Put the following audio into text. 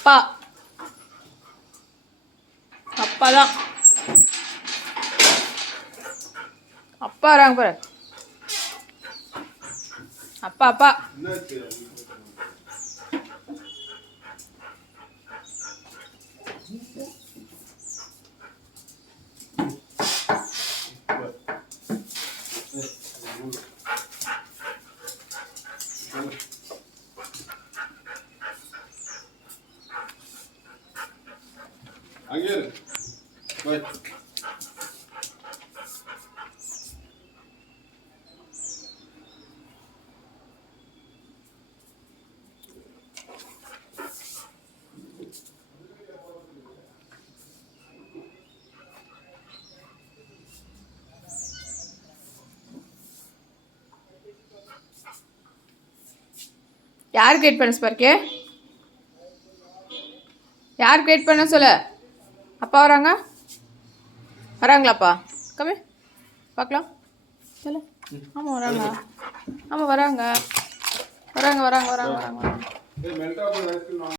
அப்பா அப்பா தான். அப்பா வராங்க பாரு. அப்பா அப்பா அங்கே பை. யாருக்கு வெயிட் பண்ண ஸ்பார்க்கே? யாருக்கு வெயிட் பண்ண சொல்லு. அப்பா வராங்க. வராங்களாப்பா? கம்மி பார்க்கலாம் சொல்லு. ஆமாம் வராங்க. ஆமாம் வராங்க வராங்க வராங்க வராங்க வராங்க. ஏய் மெல்டா போய் ஐஸ்கிரீம்